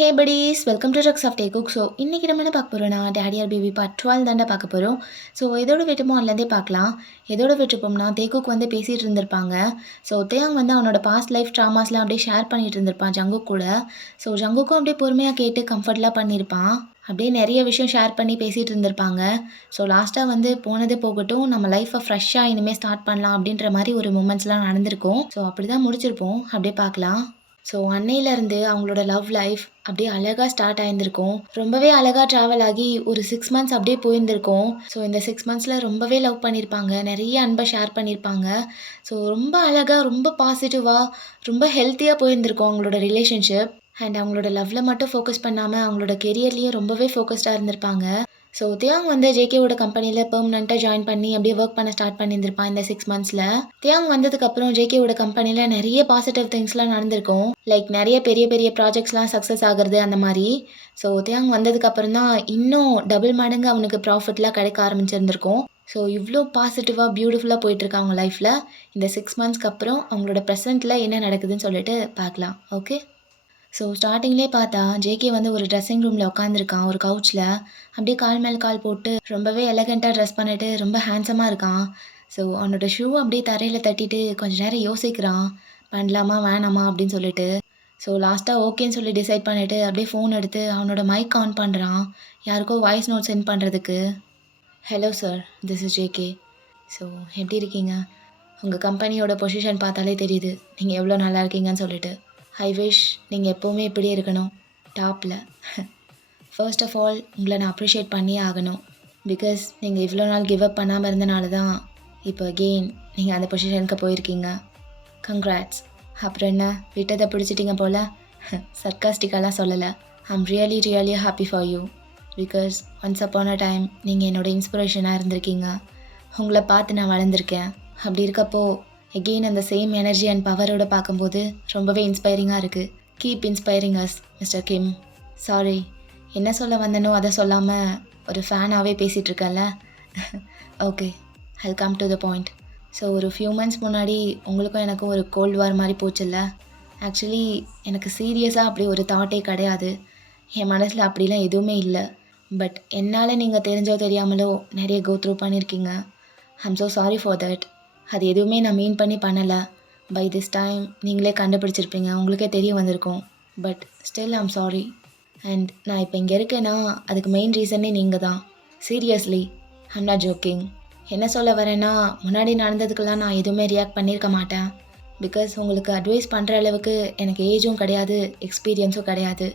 Hey buddies, welcome to tracks of Taekook. So இன்றைக்கி நம்ம என்ன பார்க்க போகிறோம்னா டேடி ஆர் பேபி பார்ட் 12 தாண்டா பார்க்க போகிறோம். ஸோ எதோட விட்டுமோ அதுலேருந்தே பார்க்கலாம். எதோட விட்டுப்போம்னா தேகுக் வந்து பேசிகிட்டு இருந்திருப்பாங்க. ஸோ தேயாங் வந்து அவனோட பாஸ்ட் லைஃப் ட்ராமாஸ்லாம் அப்படியே ஷேர் பண்ணிகிட்டு இருந்திருப்பான் ஜங்குக் கூட. ஸோ ஜங்குக்கும் அப்படியே பொறுமையாக கேட்டு கம்ஃபர்ட்லாம் பண்ணியிருப்பான். அப்படியே நிறைய விஷயம் ஷேர் பண்ணி பேசிகிட்டு இருந்திருப்பாங்க. ஸோ லாஸ்ட்டாக வந்து போனதே போகட்டும், நம்ம லைஃப்பை ஃப்ரெஷ்ஷாக இனிமேல் ஸ்டார்ட் பண்ணலாம் அப்படின்ற மாதிரி ஒரு மூமெண்ட்ஸ்லாம் நடந்திருக்கும். ஸோ அப்படி தான் முடிச்சிருப்போம். அப்படியே பார்க்கலாம். ஸோ அன்னையிலேருந்து அவங்களோட லவ் லைஃப் அப்படியே அழகாக ஸ்டார்ட் ஆயிருந்திருக்கும். ரொம்பவே அழகாக ட்ராவல் ஆகி ஒரு 6 மந்த்ஸ் அப்படியே போயிருந்திருக்கும். ஸோ இந்த 6 மந்த்ஸில் ரொம்பவே லவ் பண்ணியிருப்பாங்க. நிறைய அன்பை ஷேர் பண்ணியிருப்பாங்க. ஸோ ரொம்ப அழகாக, ரொம்ப பாசிட்டிவாக, ரொம்ப ஹெல்த்தியாக போயிருந்திருக்கும் அவங்களோட ரிலேஷன்ஷிப். அண்ட் அவங்களோட லவ்வில் மட்டும் ஃபோக்கஸ் பண்ணாமல் அவங்களோட கெரியர்லேயும் ரொம்பவே ஃபோக்கஸ்டாக இருந்திருப்பாங்க. ஸோ தியாங் வந்து ஜேகேவோட கம்பெனியில் பெர்மனெண்ட்டாக ஜாயின் பண்ணி அப்படியே ஒர்க் பண்ண ஸ்டார்ட் பண்ணியிருந்திருப்பான் இந்த 6 மந்த்ஸில். தியாங் வந்ததுக்கப்புறம் ஜேகேவோட கம்பெனியில் நிறைய பாசிட்டிவ் திங்ஸ்லாம் நடந்திருக்கும். லைக் நிறைய பெரிய பெரிய ப்ராஜெக்ட்ஸ்லாம் சக்ஸஸ் ஆகிறது அந்த மாதிரி. ஸோ தியாங் வந்ததுக்கப்புறம் தான் இன்னும் டபுள் மடங்கு அவனுக்கு ப்ராஃபிட்லாம் கிடைக்க ஆரம்பிச்சிருந்திருக்கும். ஸோ இவ்வளோ பாசிட்டிவாக பியூட்டிஃபுல்லாக போயிட்டுருக்கு அவங்க லைஃப்பில். இந்த 6 மந்த்ஸ்க்கு அப்புறம் அவங்களோட ப்ரெசென்ட்டில் என்ன நடக்குதுன்னு சொல்லிட்டு பார்க்கலாம். ஓகே. ஸோ ஸ்டார்டிங்லேயே பார்த்தா ஜேகே வந்து ஒரு ட்ரெஸ்ஸிங் ரூமில் உட்காந்துருக்கான் ஒரு கவுச்சில். அப்படியே கால் மேல் கால் போட்டு ரொம்பவே எலகண்ட்டாக ட்ரெஸ் பண்ணிட்டு ரொம்ப ஹேண்ட்ஸமாக இருக்கான். ஸோ அவனோட ஷூ அப்படியே தரையில் தட்டிட்டு கொஞ்ச நேரம் யோசிக்கிறான், பண்ணலாமா வேணாமா அப்படின்னு சொல்லிட்டு. ஸோ லாஸ்ட்டாக ஓகேன்னு சொல்லி டிசைட் பண்ணிவிட்டு அப்படியே ஃபோன் எடுத்து அவனோட மைக் ஆன் பண்ணுறான், யாருக்கோ வாய்ஸ் நோட் சென்ட் பண்ணுறதுக்கு. Hello sir, this is JK. So எப்படி இருக்கீங்க? உங்கள் கம்பெனியோட பொசிஷன் பார்த்தாலே தெரியுது நீங்கள் எவ்வளோ நல்லா இருக்கீங்கன்னு சொல்லிட்டு. ஐ விஷ் நீங்கள் எப்போவுமே இப்படி இருக்கணும், டாப்பில். ஃபர்ஸ்ட் ஆஃப் ஆல் உங்களை நான் அப்ரிஷியேட் பண்ணியே ஆகணும். பிகாஸ் நீங்கள் இவ்வளோ நாள் கிவ் அப் பண்ணாமல் இருந்தனால தான் இப்போ அகெயின் நீங்கள் அந்த பொசிஷனுக்கு போயிருக்கீங்க. கங்க்ராட்ஸ். அப்புறம் என்ன, விட்டதை பிடிச்சிட்டிங்க போல்? சர்க்காஸ்டிக்காலாம் சொல்லலை. I'm really happy for you. Because once upon a time நீங்கள் என்னோடய இன்ஸ்பிரேஷனாக இருந்திருக்கீங்க. உங்களை பார்த்து நான் வளர்ந்துருக்கேன். அப்படி இருக்கப்போ எகெயின் அந்த சேம் எனர்ஜி அண்ட் பவரோடு பார்க்கும்போது ரொம்பவே இன்ஸ்பைரிங்காக இருக்குது. கீப் இன்ஸ்பைரிங் அஸ் மிஸ்டர் கிம். சாரி, என்ன சொல்ல வந்தனோ அதை சொல்லாமல் ஒரு ஃபேனாகவே பேசிகிட்டு இருக்கேன்ல. Okay, I come to the point. So ஒரு ஃபியூ மந்த்ஸ் முன்னாடி உங்களுக்கும் எனக்கும் ஒரு கோல்ட் வார் மாதிரி போச்சுல்ல. ஆக்சுவலி எனக்கு சீரியஸாக அப்படி ஒரு தாட்டே கிடையாது. என் மனசில் அப்படிலாம் எதுவுமே இல்லை. பட் என்னால் நீங்கள் தெரிஞ்சோ தெரியாமலோ நிறைய கோ த்ரூ பண்ணியிருக்கீங்க. I'm so sorry for that. அது எதுவுமே நான் மீன் பண்ணி பண்ணலை. பை திஸ் டைம் நீங்களே கண்டுபிடிச்சிருப்பீங்க, உங்களுக்கே தெரிய வந்திருக்கும். But still I'm sorry. And நான் இப்போ இங்கே இருக்கேன்னா அதுக்கு மெயின் ரீசனே நீங்கள் தான். Seriously, I'm not jogging. என்ன சொல்ல வரேன்னா, முன்னாடி நடந்ததுக்கெல்லாம் நான் எதுவுமே ரியாக்ட் பண்ணியிருக்க மாட்டேன். பிகாஸ் உங்களுக்கு அட்வைஸ் பண்ணுற அளவுக்கு எனக்கு ஏஜும் கிடையாது, எக்ஸ்பீரியன்ஸும் கிடையாது.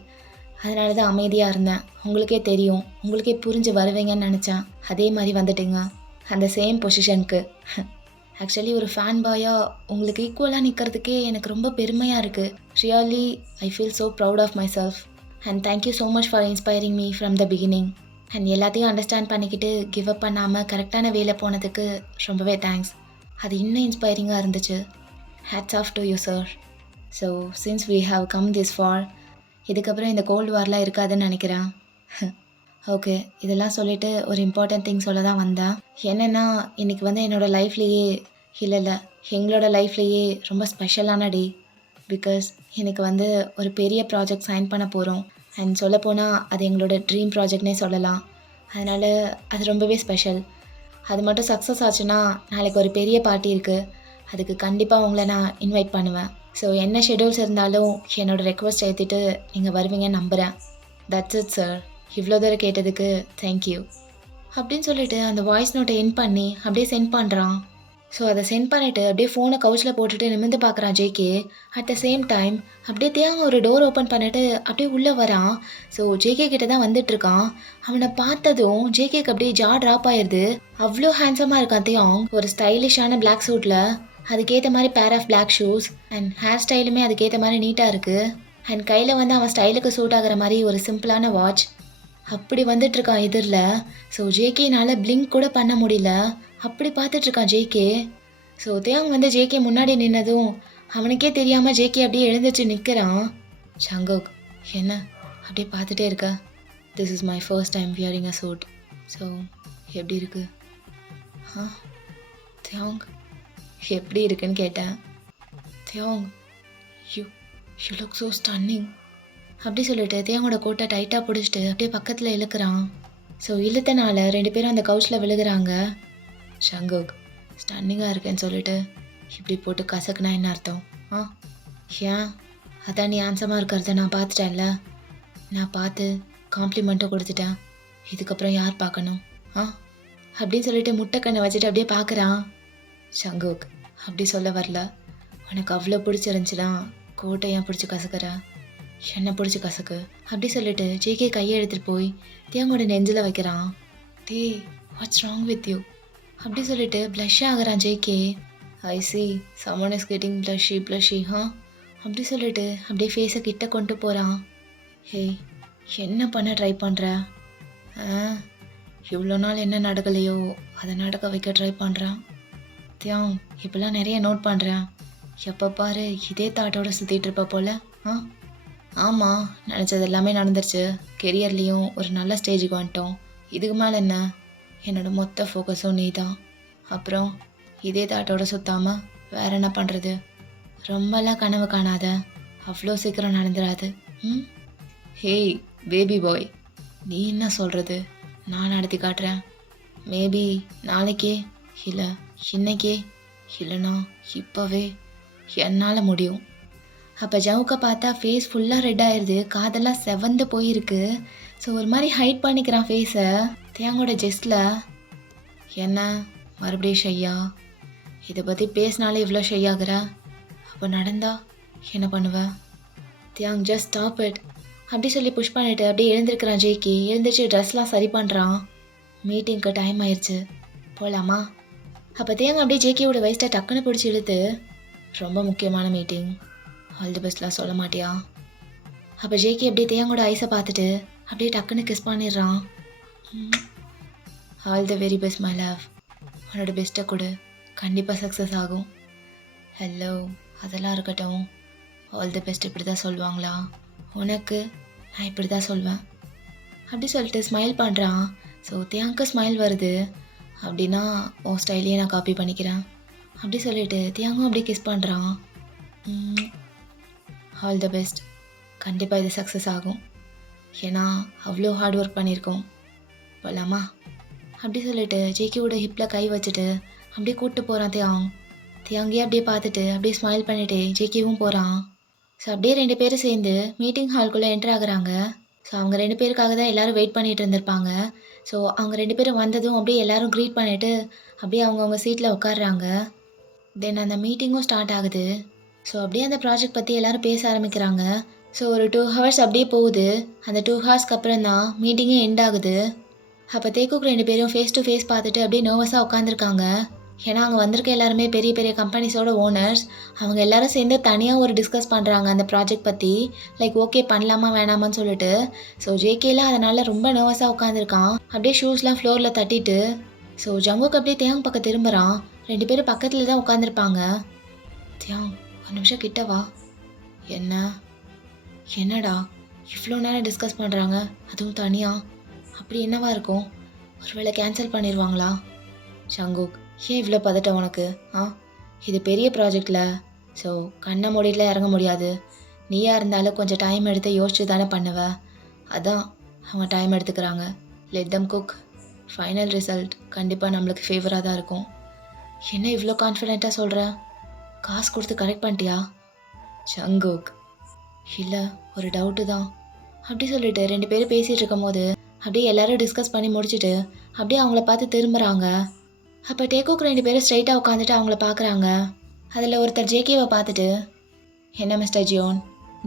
அதனால தான் அமைதியாக இருந்தேன். உங்களுக்கே தெரியும், உங்களுக்கே புரிஞ்சு வருவீங்கன்னு நினச்சேன். அதே மாதிரி வந்துட்டீங்க அந்த சேம் பொசிஷனுக்கு. ஆக்சுவலி ஒரு ஃபேன் பாயாக உங்களுக்கு ஈக்குவலாக நிற்கிறதுக்கே எனக்கு ரொம்ப பெருமையாக இருக்குது. Really I feel so proud of myself. And thank you so much for inspiring me from the beginning. And எல்லாத்தையும் அண்டர்ஸ்டாண்ட் பண்ணிக்கிட்டு கிவ் அப் பண்ணாமல் கரெக்டான வேலை போனதுக்கு ரொம்பவே தேங்க்ஸ். அது இன்னும் இன்ஸ்பைரிங்காக இருந்துச்சு. Hats off to you sir. So since we have come this far, இதுக்கப்புறம் இந்த கோல்டு வார்லாம் இருக்காதுன்னு நினைக்கிறேன். ஓகே, இதெல்லாம் சொல்லிவிட்டு ஒரு இம்பார்ட்டன்ட் திங் சொல்ல தான் வந்தேன். என்னென்னா, இன்றைக்கி வந்து என்னோடய லைஃப்லேயே இல்லை எங்களோட லைஃப்லேயே ரொம்ப ஸ்பெஷலான டே. பிகாஸ் எனக்கு வந்து ஒரு பெரிய ப்ராஜெக்ட் சைன் பண்ண போகிறோம். அண்ட் சொல்லப்போனால் அது எங்களோட ட்ரீம் ப்ராஜெக்ட்னே சொல்லலாம். அதனால் அது ரொம்பவே ஸ்பெஷல். அது மட்டும் சக்ஸஸ் ஆச்சுன்னா நாளைக்கு ஒரு பெரிய பார்ட்டி இருக்குது. அதுக்கு கண்டிப்பாக உங்களை நான் இன்வைட் பண்ணுவேன். ஸோ என்ன ஷெடியூல்ஸ் இருந்தாலும் என்னோடய ரெக்வஸ்ட் ஏற்றிட்டு நீங்கள் வருவீங்கன்னு நம்புகிறேன். That's it sir. இவ்வளோ தூரம் கேட்டதுக்கு தேங்க்யூ அப்படின்னு சொல்லிட்டு அந்த வாய்ஸ் நோட்டை என் பண்ணி அப்படியே சென்ட் பண்ணுறான். ஸோ அதை சென்ட் பண்ணிவிட்டு அப்படியே ஃபோனை கவுச்சில் போட்டுட்டு நிமிர்ந்து பார்க்குறான் JK. At the same time அப்படியே தேங்க ஒரு டோர் ஓப்பன் பண்ணிவிட்டு அப்படியே உள்ளே வரான். ஸோ ஜேகே கிட்ட தான் வந்துட்டுருக்கான். அவனை பார்த்ததும் ஜேகேக்கு அப்படியே ஜா ட்ராப் ஆயிடுது. அவ்வளோ ஹேண்ட்ஸமாக இருக்கான் தேயாங். ஒரு ஸ்டைலிஷான பிளாக் சூட்டில், அதுக்கேற்ற மாதிரி pair of black shoes and hair ஸ்டைலுமே அதுக்கேற்ற மாதிரி நீட்டாக இருக்குது. அண்ட் கையில் வந்து அவன் ஸ்டைலுக்கு சூட் ஆகிற மாதிரி ஒரு சிம்பிளான வாட்ச் அப்படி வந்துட்டுருக்கான் எதிரில். ஸோ ஜேகேனால் பிளிங்க் கூட பண்ண முடியல, அப்படி பார்த்துட்ருக்கான் ஜேகே. ஸோ தேயாங் வந்து ஜேகே முன்னாடி நின்னதும் அவனுக்கே தெரியாமல் ஜேகே அப்படியே எழுந்திரிச்சு நிற்கிறான். ஜங்குக், என்ன அப்படியே பார்த்துட்டே இருக்க? This is my first time wearing a suit. So எப்படி இருக்கு? தேயாங் எப்படி இருக்குன்னு கேட்டேன். Taehyung, you you look so stunning. அப்படி சொல்லிட்டு தேங்கோட கோட்டை டைட்டாக பிடிச்சிட்டு அப்படியே பக்கத்தில் இழுக்கிறான். ஸோ இழுத்தனால 2 பேரும் அந்த கவுச்சில் விழுகிறாங்க. ஷங்குக், ஸ்டன்னிங்காக இருக்கேன்னு சொல்லிட்டு இப்படி போட்டு கசக்குனா என்ன அர்த்தம்? ஆ ஏன்? அதான் நீ ஆன்சமாக இருக்கிறத நான் பார்த்துட்டேன்ல. நான் பார்த்து காம்ப்ளிமெண்ட்டும் கொடுத்துட்டேன். இதுக்கப்புறம் யார் பார்க்கணும்? ஆ அப்படின்னு சொல்லிட்டு முட்டைக்கண்ணை வச்சுட்டு அப்படியே பார்க்குறான். ஷங்குக், அப்படி சொல்ல வரல. உனக்கு அவ்வளோ பிடிச்சிருந்துச்சுன்னா கோட்டை ஏன் பிடிச்சி கசக்கிற? என்னை பிடிச்சி கசக்கு அப்படி சொல்லிட்டு ஜேகே கையை எடுத்துகிட்டு போய் தேங்கோட நெஞ்சில் வைக்கிறான். டே, வாட்ஸ் ராங் வித் யூ அப்படி சொல்லிட்டு ப்ளஷ் ஆகுறான் JK. I see someone is getting blushy ha அப்படி சொல்லிட்டு அப்படியே ஃபேஸை கிட்ட கொண்டு போகிறான். ஹே, என்ன பண்ண ட்ரை பண்ணுற? இவ்வளோ நாள் என்ன நடக்கலையோ அதை நடக்க வைக்க ட்ரை பண்ணுறான். தியாங், இப்போல்லாம் நிறைய நோட் பண்ணுறேன். எப்போ பாரு இதே தாட்டோட சுற்றிட்டு இருப்ப போல. ஆமாம், நினச்சது எல்லாமே நடந்துருச்சு. கெரியர்லேயும் ஒரு நல்ல ஸ்டேஜுக்கு வந்துட்டோம். இதுக்கு மேலே என்ன? என்னோட மொத்த ஃபோக்கஸும் நீ தான். அப்புறம் இதே தாட்டோட சுற்றாமல் வேற என்ன பண்ணுறது? ரொம்பலாம் கனவு காணாத, அவ்வளோ சீக்கிரம் நடந்துடாது. ஹேய் பேபி பாய், நீ என்ன சொல்கிறது? நான் நடத்தி காட்டுறேன். மேபி நாளைக்கே, இல்லை இன்னைக்கே, இல்லைனா இப்போவே என்னால் முடியும். அப்போ ஜவுக்கை பார்த்தா ஃபேஸ் ஃபுல்லாக ரெட் ஆயிடுது, காதெல்லாம் செவந்து போயிருக்கு. ஸோ ஒரு மாதிரி ஹைட் பண்ணிக்கிறான் ஃபேஸை தேங்கோட ஜெஸ்டில். என்ன மறுபடியும் ஷையா? இதை பற்றி பேசினாலே இவ்வளோ ஷையாகிற? அப்போ நடந்தா என்ன பண்ணுவேன்? தியாங், ஜஸ்ட் ஸ்டாப் இட் அப்படி சொல்லி புஷ் பண்ணிவிட்டு அப்படியே எழுந்திருக்கிறான் ஜேகே. எழுந்திரிச்சு ட்ரெஸ்லாம் சரி பண்ணுறான். மீட்டிங்க்கு டைம் ஆயிடுச்சு, போகலாமா? அப்போ தேங்க அப்படியே ஜேகேவோட வயசில் டக்குன்னு பிடிச்சி இழுத்து, ரொம்ப முக்கியமான மீட்டிங், ஆல் தி பெஸ்ட்லாம் சொல்ல மாட்டியா? அப்போ ஜேகே அப்படியே தேங்கோட ஐஸை பார்த்துட்டு அப்படியே டக்குன்னு கிஸ் பண்ணிடுறான். All the very best my love, உன்னோட பெஸ்ட்டை கொடு, கண்டிப்பாக சக்ஸஸ் ஆகும். ஹலோ, அதெல்லாம் இருக்கட்டும். ஆல் தி பெஸ்ட் இப்படி தான் சொல்லுவாங்களா? உனக்கு நான் இப்படி தான் சொல்வேன் அப்படி சொல்லிட்டு ஸ்மைல் பண்ணுறான். ஸோ தியாங்க்கு ஸ்மைல் வருது. அப்படின்னா உன் ஸ்டைலையே நான் காப்பி பண்ணிக்கிறேன் அப்படி சொல்லிட்டு தியாங்கும் அப்படியே கிஸ் பண்ணுறான். ஆல் தி பெஸ்ட், கண்டிப்பாக இது சக்ஸஸ் ஆகும். ஏன்னா அவ்வளோ ஹார்ட் ஒர்க் பண்ணியிருக்கோம், போகலாமா? அப்படி சொல்லிட்டு ஜேகேவோட ஹிப்பில் கை வச்சுட்டு அப்படியே கூப்பிட்டு போகிறான் தியாங்கே அப்படியே பார்த்துட்டு அப்படியே ஸ்மைல் பண்ணிவிட்டு ஜேகேவும் போகிறான். ஸோ அப்படியே 2 பேரும் சேர்ந்து மீட்டிங் ஹால்குள்ளே என்ட்ரு ஆகுறாங்க. ஸோ அவங்க 2 பேருக்காக தான் எல்லோரும் வெயிட் பண்ணிகிட்டு இருந்திருப்பாங்க. ஸோ அவங்க 2 பேரும் வந்ததும் அப்படியே எல்லோரும் க்ரீட் பண்ணிவிட்டு அப்படியே அவங்கவுங்க சீட்டில் உட்காடுறாங்க. தென் அந்த மீட்டிங்கும் ஸ்டார்ட் ஆகுது. ஸோ அப்படியே அந்த ப்ராஜெக்ட் பற்றி எல்லோரும் பேச ஆரம்பிக்கிறாங்க. ஸோ ஒரு 2 ஹவர்ஸ் அப்படியே போகுது. அந்த 2 ஹவர்ஸ்க்கு அப்புறம் தான் மீட்டிங்கே எண்ட் ஆகுது. அப்போ தேக்குக்கு 2 பேரும் ஃபேஸ் டு ஃபேஸ் பார்த்துட்டு அப்படியே நர்வஸாக உட்காந்துருக்காங்க. ஏன்னா அங்கே வந்திருக்க எல்லாருமே பெரிய பெரிய கம்பெனிஸோட ஓனர்ஸ். அவங்க எல்லாரும் சேர்ந்து தனியாக ஒரு டிஸ்கஸ் பண்ணுறாங்க அந்த ப்ராஜெக்ட் பற்றி, லைக் ஓகே பண்ணலாமா வேணாமான்னு சொல்லிட்டு. ஸோ ஜேகேலாம் அதனால் ரொம்ப நர்வஸாக உட்காந்துருக்கான். அப்படியே ஷூஸ்லாம் ஃப்ளோரில் தட்டிட்டு. ஸோ ஜங்குக்கு அப்படியே தேங் பக்கம் திரும்புகிறான். 2 பேரும் பக்கத்தில் தான் உட்காந்துருப்பாங்க. தியாங், ஒரு நிமிஷம் கிட்ட வா. என்னடா இவ்வளோ நேரம் டிஸ்கஸ் பண்ணுறாங்க, அதுவும் தனியாக? அப்படி என்னவா இருக்கும்? ஒருவேளை கேன்சல் பண்ணிடுவாங்களா? ஷங்குக், ஏன் இவ்வளோ பதட்டம் உனக்கு? இது பெரிய ப்ராஜெக்டில், ஸோ கண்ணை மூடிட்டுலாம் இறங்க முடியாது. நீயா இருந்தாலும் கொஞ்சம் டைம் எடுத்து யோசிச்சு தானே பண்ணுவ. அதான் அவங்க டைம் எடுத்துக்கிறாங்க. Let them cook. Final result கண்டிப்பாக நம்மளுக்கு ஃபேவராக தான் இருக்கும். என்ன இவ்வளோ கான்ஃபிடென்ட்டாக சொல்கிற? காசு கொடுத்து கரெக்ட் பண்ணிட்டியா? ஷங்குக், இல்லை ஒரு டவுட்டு தான் அப்படி சொல்லிட்டு 2 பேரும் பேசிகிட்டு இருக்கும் போது அப்படியே எல்லாரும் டிஸ்கஸ் பண்ணி முடிச்சுட்டு அப்படியே அவங்கள பார்த்து திரும்புகிறாங்க. அப்போ டேக்குக்கு 2 பேரும் ஸ்ட்ரைட்டாக உட்காந்துட்டு அவங்கள பார்க்குறாங்க. அதில் ஒருத்தர் ஜேகேவை பார்த்துட்டு, என்ன மிஸ்டர் ஜியோன்,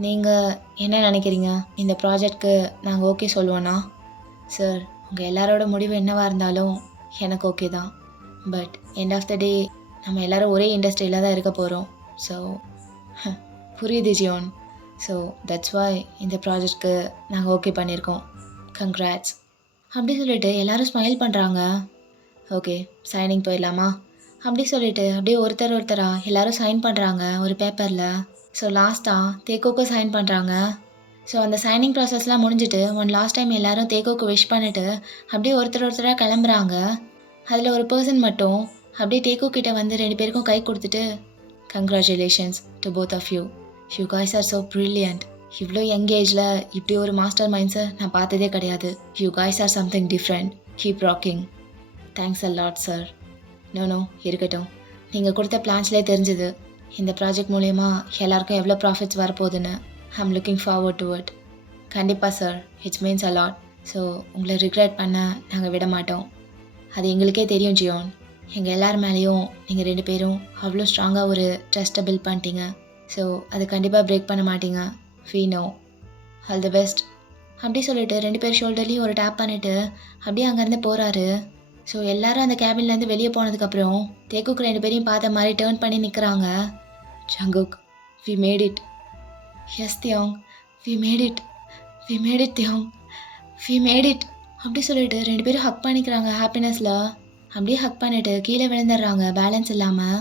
நீங்கள் என்ன நினைக்கிறீங்க? இந்த ப்ராஜெக்ட்க்கு நாங்கள் ஓகே சொல்லுவோன்னா? சார், உங்கள் எல்லாரோட முடிவு என்னவாக இருந்தாலும் எனக்கு ஓகே தான். பட் எண்ட் ஆஃப் த டே நம்ம எல்லோரும் ஒரே இண்டஸ்ட்ரியில் தான் இருக்க போகிறோம். ஸோ புரியுது ஜியோன். ஸோ தட்ஸ் வாய் இந்த ப்ராஜெக்ட்க்கு நாங்கள் ஓகே பண்ணியிருக்கோம். கங்க்ராட்ஸ் அப்படி சொல்லிட்டு எல்லோரும் ஸ்மைல் பண்ணுறாங்க. ஓகே, சைனிங் போயிடலாமா? அப்படி சொல்லிட்டு அப்படியே ஒருத்தராக எல்லோரும் சைன் பண்ணுறாங்க ஒரு பேப்பரில். ஸோ லாஸ்ட்டாக தேக்கோக்கு சைன் பண்ணுறாங்க. ஸோ அந்த சைனிங் ப்ராசஸ்லாம் முடிஞ்சுட்டு லாஸ்ட் டைம் எல்லோரும் தேக்கோக்கு விஷ் பண்ணிவிட்டு அப்படியே ஒருத்தராக கிளம்புறாங்க. அதில் ஒரு பர்சன் மட்டும் அப்படியே தேக்கோ கிட்ட வந்து 2 பேருக்கும் கை கொடுத்துட்டு, congratulations to both of you. You guys are so brilliant. இவ்வளோ யங் ஏஜில் இப்படி ஒரு மாஸ்டர் மைண்ட்ஸை நான் பார்த்ததே கிடையாது. You guys are something different. Keep rocking. Thanks a lot sir. No இருக்கட்டும். நீங்கள் கொடுத்த பிளான்ஸ்லேயே தெரிஞ்சுது இந்த ப்ராஜெக்ட் மூலயமா எல்லாருக்கும் எவ்வளோ ப்ராஃபிட்ஸ் வரப்போகுதுன்னு. I'm looking forward to it. கண்டிப்பாக sir, it's means a lot. So உங்களை ரிக்ரெட் பண்ண நாங்கள் விட மாட்டோம். அது எங்களுக்கே தெரியும் ஜியோன். எங்கள் எல்லார் மேலேயும் நீங்கள் 2 பேரும் அவ்வளோ ஸ்ட்ராங்காக ஒரு ட்ரஸ்ட்டை பில்ட் பண்ணிட்டீங்க. ஸோ அது கண்டிப்பாக பிரேக் பண்ண மாட்டீங்க. We know. All the best. அப்படி சொல்லிட்டு 2 பேர் ஷோல்டர்லேயும் ஒரு டேப் பண்ணிவிட்டு அப்படியே அங்கேருந்து போகிறாரு. ஸோ எல்லாரும் அந்த கேபின்லேருந்து வெளியே போனதுக்கப்புறம் தேக்குக்கு 2 பேரையும் பார்த்த மாதிரி டேர்ன் பண்ணி நிற்கிறாங்க. Jungkook, we made it. Yes Taehyung, we made it. We made it Taehyung, we made it. அப்படி சொல்லிட்டு 2 பேரும் ஹக் பண்ணிக்கிறாங்க ஹாப்பினஸில். அப்படியே ஹக் பண்ணிவிட்டு கீழே விழுந்துடுறாங்க பேலன்ஸ் இல்லாமல்.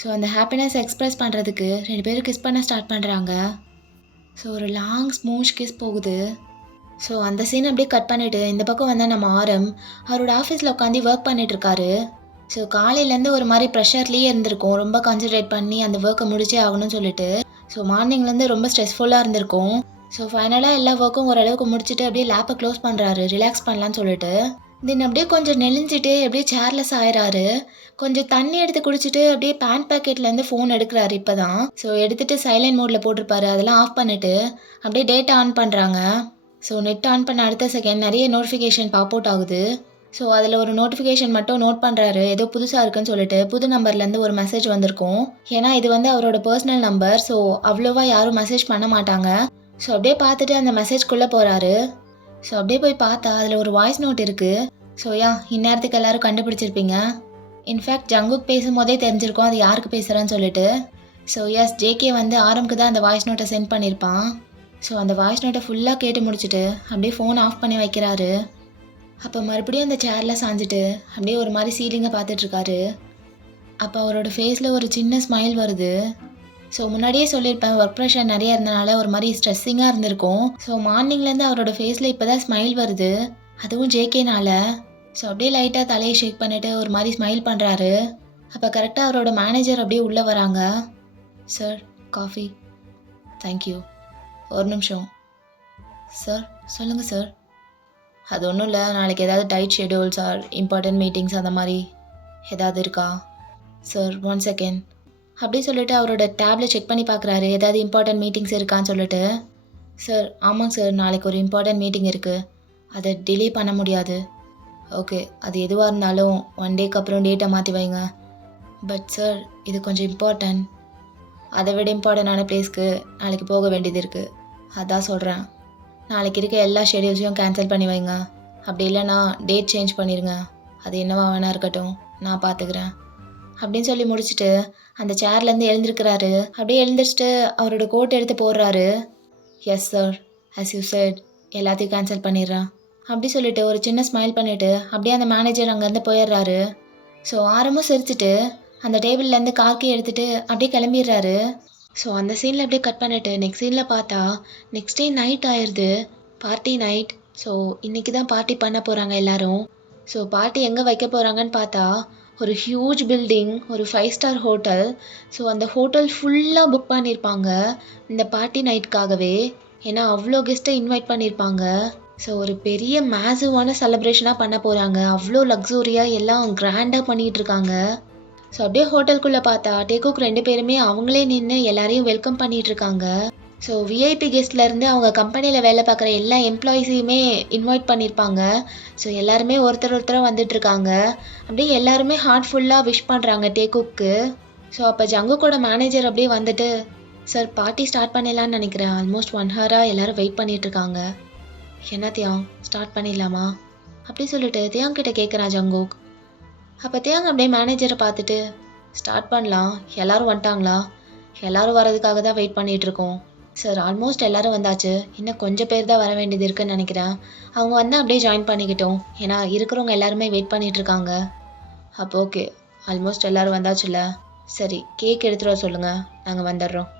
ஸோ அந்த ஹாப்பினஸ் எக்ஸ்ப்ரெஸ் பண்ணுறதுக்கு 2 பேரும் கிஸ் பண்ண ஸ்டார்ட் பண்ணுறாங்க. ஸோ ஒரு லாங் ஸ்மூஷ் கிஸ் போகுது. ஸோ அந்த சீன் அப்படியே கட் பண்ணிவிட்டு இந்த பக்கம் வந்தால் நம்ம ஆரம் அவரோட ஆஃபீஸில் உட்காந்து ஒர்க் பண்ணிகிட்ருக்காரு. ஸோ காலையிலேருந்து ஒரு மாதிரி ப்ரெஷர்லேயே இருந்திருக்கும். ரொம்ப கான்சன்ட்ரேட் பண்ணி அந்த ஒர்க்கை முடிச்சே ஆகணும்னு சொல்லிட்டு. ஸோ மார்னிங்லேருந்து ரொம்ப ஸ்ட்ரெஸ்ஃபுல்லாக இருந்திருக்கும். ஸோ ஃபைனலாக எல்லா ஒர்க்கும் ஓரளவுக்கு முடிச்சுட்டு அப்படியே லேப்பை க்ளோஸ் பண்ணுறாரு ரிலாக்ஸ் பண்ணலான்னு சொல்லிட்டு. தென் அப்படியே கொஞ்சம் நெளிஞ்சிட்டு அப்படியே சேர்லெஸ் ஆயிடுறாரு. கொஞ்சம் தண்ணி எடுத்து குடிச்சிட்டு அப்படியே பேண்ட் பேக்கெட்லேருந்து ஃபோன் எடுக்கிறாரு இப்போ தான். ஸோ எடுத்துகிட்டு சைலண்ட் மோடில் போட்டிருப்பாரு. அதெல்லாம் ஆஃப் பண்ணிவிட்டு அப்படியே டேட்டா ஆன் பண்ணுறாங்க. ஸோ நெட் ஆன் பண்ண அடுத்த செகண்ட் நிறைய நோட்டிஃபிகேஷன் பாப் அவுட் ஆகுது. ஸோ அதில் ஒரு நோட்டிஃபிகேஷன் மட்டும் நோட் பண்ணுறாரு. ஏதோ புதுசாக இருக்குன்னு சொல்லிட்டு புது நம்பர்லேருந்து ஒரு மெசேஜ் வந்திருக்கும். ஏன்னா இது வந்து அவரோட பர்சனல் நம்பர். ஸோ அவ்வளோவா யாரும் மெசேஜ் பண்ண மாட்டாங்க. ஸோ அப்படியே பார்த்துட்டு அந்த மெசேஜ்குள்ளே போகிறாரு. ஸோ அப்படியே போய் பார்த்தா அதில் ஒரு வாய்ஸ் நோட் இருக்குது. ஸோ இந்நேரத்துக்கு எல்லோரும் கண்டுபிடிச்சிருப்பீங்க. இன்ஃபேக்ட் ஜங்குக் பேசும்போதே தெரிஞ்சிருக்கோம் அது யாருக்கு பேசுகிறான்னு சொல்லிட்டு. ஸோ எஸ், ஜேகே வந்து ஆரம்புக்கு தான் அந்த வாய்ஸ் நோட்டை சென்ட் பண்ணியிருப்பான். ஸோ அந்த வாய்ஸ் நோட்டை ஃபுல்லாக கேட்டு முடிச்சுட்டு அப்படியே ஃபோன் ஆஃப் பண்ணி வைக்கிறாரு. அப்போ மறுபடியும் அந்த சேரில் சாஞ்சிட்டு அப்படியே ஒரு மாதிரி சீலிங்கை பார்த்துட்ருக்காரு. அப்போ அவரோட ஃபேஸில் ஒரு சின்ன ஸ்மைல் வருது. ஸோ முன்னாடியே சொல்லியிருப்பேன், ஒர்க் ப்ரெஷர் நிறைய இருந்தனால ஒரு மாதிரி ஸ்ட்ரெஸ்ஸிங்காக இருந்திருக்கும். ஸோ மார்னிங்லேருந்து அவரோட ஃபேஸில் இப்போ தான் ஸ்மைல் வருது, அதுவும் ஜேகேனால. ஸோ அப்படியே லைட்டாக தலையை ஷேக் பண்ணிவிட்டு ஒரு மாதிரி ஸ்மைல் பண்ணுறாரு. அப்போ கரெக்டாக அவரோட மேனேஜர் அப்படியே உள்ளே வராங்க. Sir, coffee. தேங்க்யூ. ஒரு நிமிஷம். சார், சொல்லுங்கள் சார். அது ஒன்றும் இல்லை, நாளைக்கு ஏதாவது tight schedules or important meetings அந்த மாதிரி ஏதாவது இருக்கா? Sir, 1 second. அப்படி சொல்லிட்டு அவரோட டேப்லெட் செக் பண்ணி பார்க்குறாரு, ஏதாவது இம்பார்ட்டன்ட் மீட்டிங்ஸ் இருக்கான்னு சொல்லிட்டு. சார், ஆமாங்க சார், நாளைக்கு ஒரு இம்பார்ட்டன்ட் மீட்டிங் இருக்குது, அதை டிலே பண்ண முடியாது. ஓகே, அது எதுவாக இருந்தாலும் 1 டேக்கு அப்புறம் டேட்டை மாற்றி வைங்க. பட் சார், இது கொஞ்சம் இம்பார்ட்டன்ட். அதை விட இம்பார்ட்டண்டான பிளேஸ்க்கு நாளைக்கு போக வேண்டியது இருக்குது, அதான் சொல்கிறேன். நாளைக்கு இருக்க எல்லா ஷெடியூல்ஸையும் கேன்சல் பண்ணி வைங்க. அப்படி இல்லைனா டேட் சேஞ்ச் பண்ணிடுங்க. அது என்னவா வேணா இருக்கட்டும், நான் பார்த்துக்கிறேன் அப்படின்னு சொல்லி முடிச்சுட்டு அந்த சேர்லேருந்து எழுந்திருக்கிறாரு. அப்படியே எழுந்திரிச்சிட்டு அவரோட கோட் எடுத்து போடுறாரு. Yes sir, as you said, எல்லாத்தையும் கேன்சல் பண்ணிடுறேன் அப்படி சொல்லிட்டு ஒரு சின்ன ஸ்மைல் பண்ணிவிட்டு அப்படியே அந்த மேனேஜர் அங்கேருந்து போயிடுறாரு. ஸோ ஆரம்பம் சிரிச்சிட்டு அந்த டேபிள்லேருந்து காக்கி எடுத்துகிட்டு அப்படியே கிளம்பிடுறாரு. ஸோ அந்த சீனில் அப்படியே கட் பண்ணிவிட்டு நெக்ஸ்ட் சீனில் பார்த்தா நெக்ஸ்ட் டே நைட் ஆயிடுது, பார்ட்டி நைட். ஸோ இன்றைக்கி தான் பார்ட்டி பண்ண போகிறாங்க எல்லோரும். ஸோ பார்ட்டி எங்கே வைக்க போகிறாங்கன்னு பார்த்தா ஒரு ஹியூஜ் பில்டிங், ஒரு 5 ஸ்டார் ஹோட்டல். ஸோ அந்த ஹோட்டல் ஃபுல்லாக புக் பண்ணியிருப்பாங்க இந்த பார்ட்டி நைட்காகவே. ஏன்னா அவ்வளோ கெஸ்ட்டை இன்வைட் பண்ணியிருப்பாங்க. ஸோ ஒரு பெரிய மேசிவான செலிப்ரேஷனாக பண்ண போகிறாங்க. அவ்வளோ லக்ஸூரியாக எல்லாம் கிராண்டாக பண்ணிகிட்ருக்காங்க. ஸோ அப்படியே ஹோட்டலுக்குள்ளே பார்த்தா டேக்குக் 2 பேருமே அவங்களே நின்று எல்லாரையும் வெல்கம் பண்ணிகிட்ருக்காங்க. ஸோ விஐபி கெஸ்ட்லேருந்து அவங்க கம்பெனியில் வேலை பார்க்குற எல்லா எம்ப்ளாயீஸையுமே இன்வைட் பண்ணியிருப்பாங்க. ஸோ எல்லாருமே ஒருத்தராக வந்துட்டுருக்காங்க. அப்படியே எல்லாருமே ஹார்ட்ஃபுல்லாக விஷ் பண்ணுறாங்க டேக்குக்கு. ஸோ அப்போ ஜங்குக்கோட மேனேஜர் அப்படியே வந்துட்டு, சார் பார்ட்டி ஸ்டார்ட் பண்ணிடலான்னு நினைக்கிறேன், ஆல்மோஸ்ட் 1 ஹவராக எல்லோரும் வெயிட் பண்ணிகிட்ருக்காங்க. என்ன தியாங், ஸ்டார்ட் பண்ணிடலாமா அப்படி சொல்லிட்டு தியாங் கிட்ட கேட்குறான் ஜங்குக். அப்போ தியாங் அப்படியே மேனேஜரை பார்த்துட்டு, ஸ்டார்ட் பண்ணலாம், எல்லோரும் வந்துட்டாங்களா? எல்லோரும் வரதுக்காக தான் வெயிட் பண்ணிகிட்ருக்கோம் சார். ஆல்மோஸ்ட் எல்லோரும் வந்தாச்சு, இன்னும் கொஞ்சம் பேர் தான் வர வேண்டியது இருக்குன்னு நினைக்கிறேன். அவங்க வந்து அப்படியே ஜாயின் பண்ணிக்கிட்டோம், ஏன்னா இருக்கிறவங்க எல்லாருமே வெயிட் பண்ணிகிட்ருக்காங்க. அப்போ ஓகே, ஆல்மோஸ்ட் எல்லோரும் வந்தாச்சுல்ல, சரி கேக் எடுத்துகிட்டு வர சொல்லுங்கள், நாங்கள் வந்துடுறோம்.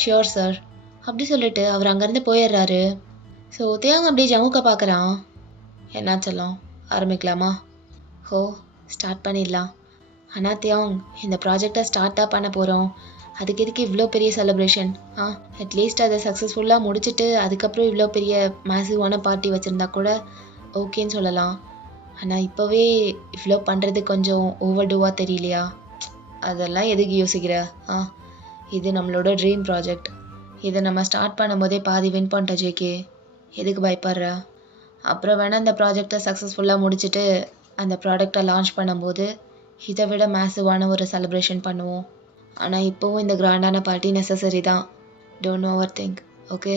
ஷியோர் சார் அப்படி சொல்லிட்டு அவர் அங்கேருந்து போயிடுறாரு. ஸோ தியாங் அப்படியே ஜங்குக்கை பார்க்குறான். என்ன சொல்லலாம், ஆரம்பிக்கலாமா? ஸ்டார்ட் பண்ணிடலாம். ஆனால் தியாங், இந்த ப்ராஜெக்டை ஸ்டார்ட் தான் பண்ண போகிறோம், அதுக்கு எதுக்கு இவ்வளோ பெரிய செலிப்ரேஷன்? அட்லீஸ்ட் அதை சக்ஸஸ்ஃபுல்லாக முடிச்சுட்டு அதுக்கப்புறம் இவ்வளோ பெரிய மேசிவான பார்ட்டி வச்சுருந்தா கூட ஓகேன்னு சொல்லலாம். ஆனால் இப்போவே இவ்வளோ பண்ணுறது கொஞ்சம் ஓவர்டூவாக தெரியலையா? அதெல்லாம் எதுக்கு யோசிக்கிற? இது நம்மளோட ட்ரீம் ப்ராஜெக்ட். இதை நம்ம ஸ்டார்ட் பண்ணும்போதே பாதி வின் பண்ணிட்ட ஜேகே. எதுக்கு பயப்படுற? அப்புறம் வேணால் இந்த ப்ராஜெக்டை சக்ஸஸ்ஃபுல்லாக முடிச்சுட்டு அந்த ப்ராடக்டை லான்ச் பண்ணும்போது இதை விட மேசிவான ஒரு செலிப்ரேஷன் பண்ணுவோம். ஆனால் இப்போவும் இந்த கிராண்டான பார்ட்டி நெசசரி தான். Don't over think, okay?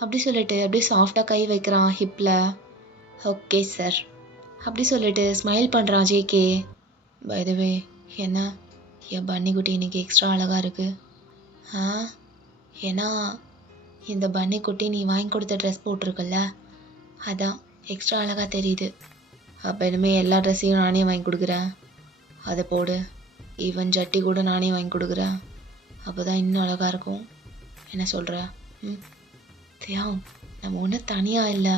அப்படி சொல்லிட்டு அப்படியே சாஃப்டாக கை வைக்கிறான் ஹிப்பில். ஓகே சார் அப்படி சொல்லிட்டு ஸ்மைல் பண்ணுறான் ஜேகே. பை த வே, என்ன என் பன்னிக்குட்டி இன்னைக்கு எக்ஸ்ட்ரா அழகாக இருக்குது. ஏன்னா இந்த பன்னிக்குட்டி நீ வாங்கி கொடுத்த ட்ரெஸ் போட்டிருக்கல்ல, அதான் எக்ஸ்ட்ரா அழகாக தெரியுது. அப்போ இனிமேல் எல்லா ட்ரெஸ்ஸையும் நானே வாங்கி கொடுக்குறேன், அதை போடு. ஈவன் ஜட்டி கூட நானே வாங்கி கொடுக்குறேன், அப்போ தான் இன்னும் அழகாக இருக்கும். என்ன சொல்கிற? தியாம், நம்ம ஒன்றும் தனியாக இல்லை,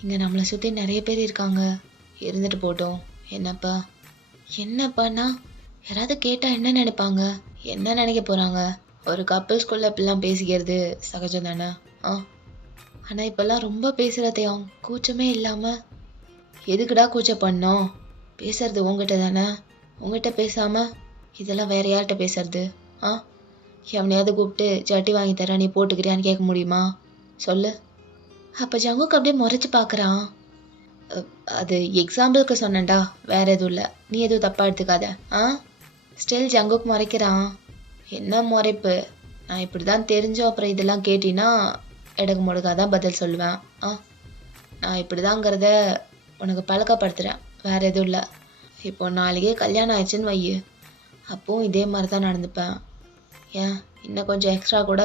இங்கே நம்மளை சுற்றி நிறைய பேர் இருக்காங்க. இருந்துட்டு போட்டோம். என்னப்பாண்ணா யாராவது கேட்டால் என்ன நினைப்பாங்க? என்ன நினைக்க போகிறாங்க? ஒரு கப்பிள்ஸ்குள்ளே இப்படிலாம் பேசிக்கிறது சகஜம் தானே? ஆனால் இப்போல்லாம் ரொம்ப பேசுகிறதையும் கூச்சமே இல்லாமல். எதுக்குடா கூச்சம் பண்ணோம்? பேசுறது உங்ககிட்ட தானே. உங்ககிட்ட பேசாமல் இதெல்லாம் வேற யார்கிட்ட பேசுறது? எவனையாவது கூப்பிட்டு ஜட்டி வாங்கி தரேன், நீ போட்டுக்கிறியான்னு கேட்க முடியுமா? சொல்லு. அப்போ ஜங்குக்கு அப்படியே முறைச்சி பார்க்குறான். அது எக்ஸாம்பிளுக்கு சொன்னேன்டா, வேற எதுவும் இல்லை. நீ எதுவும் தப்பாக எடுத்துக்காத. ஸ்டில் ஜங்குக்கு முறைக்கிறான். என்ன முறைப்பு? நான் இப்படி தான் தெரிஞ்சோம் அப்புறம் இதெல்லாம் கேட்டினா எனக்கு முடுக்காதான் பதில் சொல்லுவேன். நான் இப்படி தாங்கிறத உனக்கு பழக்கப்படுத்துகிறேன், வேற எதுவும் இல்லை. இப்போ நாளைக்கே கல்யாணம் ஆயிடுச்சுன்னு வை, அப்போவும் இதே மாதிரி தான் நடந்துப்பேன். ஏன் இன்னும் கொஞ்சம் எக்ஸ்ட்ரா கூட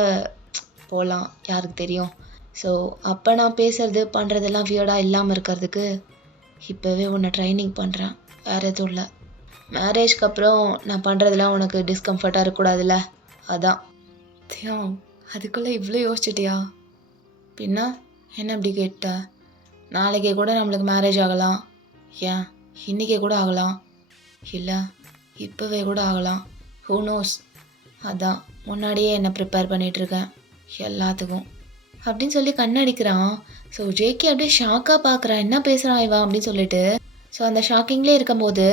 போகலாம், யாருக்கு தெரியும். ஸோ அப்போ நான் பேசுறது பண்ணுறதெல்லாம் வியர்டாக இல்லாமல் இருக்கிறதுக்கு இப்போவே உன்னை ட்ரைனிங் பண்ணுறேன், வேறு எதுவும் இல்லை. மேரேஜ்க்கு அப்புறம் நான் பண்ணுறதெல்லாம் உனக்கு டிஸ்கம்ஃபர்ட்டாக இருக்கக்கூடாதுல்ல, அதான். தியாம், அதுக்குள்ளே இவ்வளோ யோசிச்சிட்டியா? பின்ன என்ன இப்படி கேட்ட? நாளைக்கே கூட நம்மளுக்கு மேரேஜ் ஆகலாம், ஏன் இன்றைக்கே கூட ஆகலாம், இல்லை இப்போவே கூட ஆகலாம். Who knows? அதான் முன்னாடியே என்னை ப்ரிப்பேர் பண்ணிகிட்ருக்கேன் எல்லாத்துக்கும் அப்படின்னு சொல்லி கண்ணடிக்கிறான். ஸோ ஜேகே அப்படியே ஷாக்காக பார்க்குறான், என்ன பேசுகிறான் இவன் அப்படின்னு சொல்லிட்டு. ஸோ அந்த ஷாக்கிங்லேயே இருக்கும்போது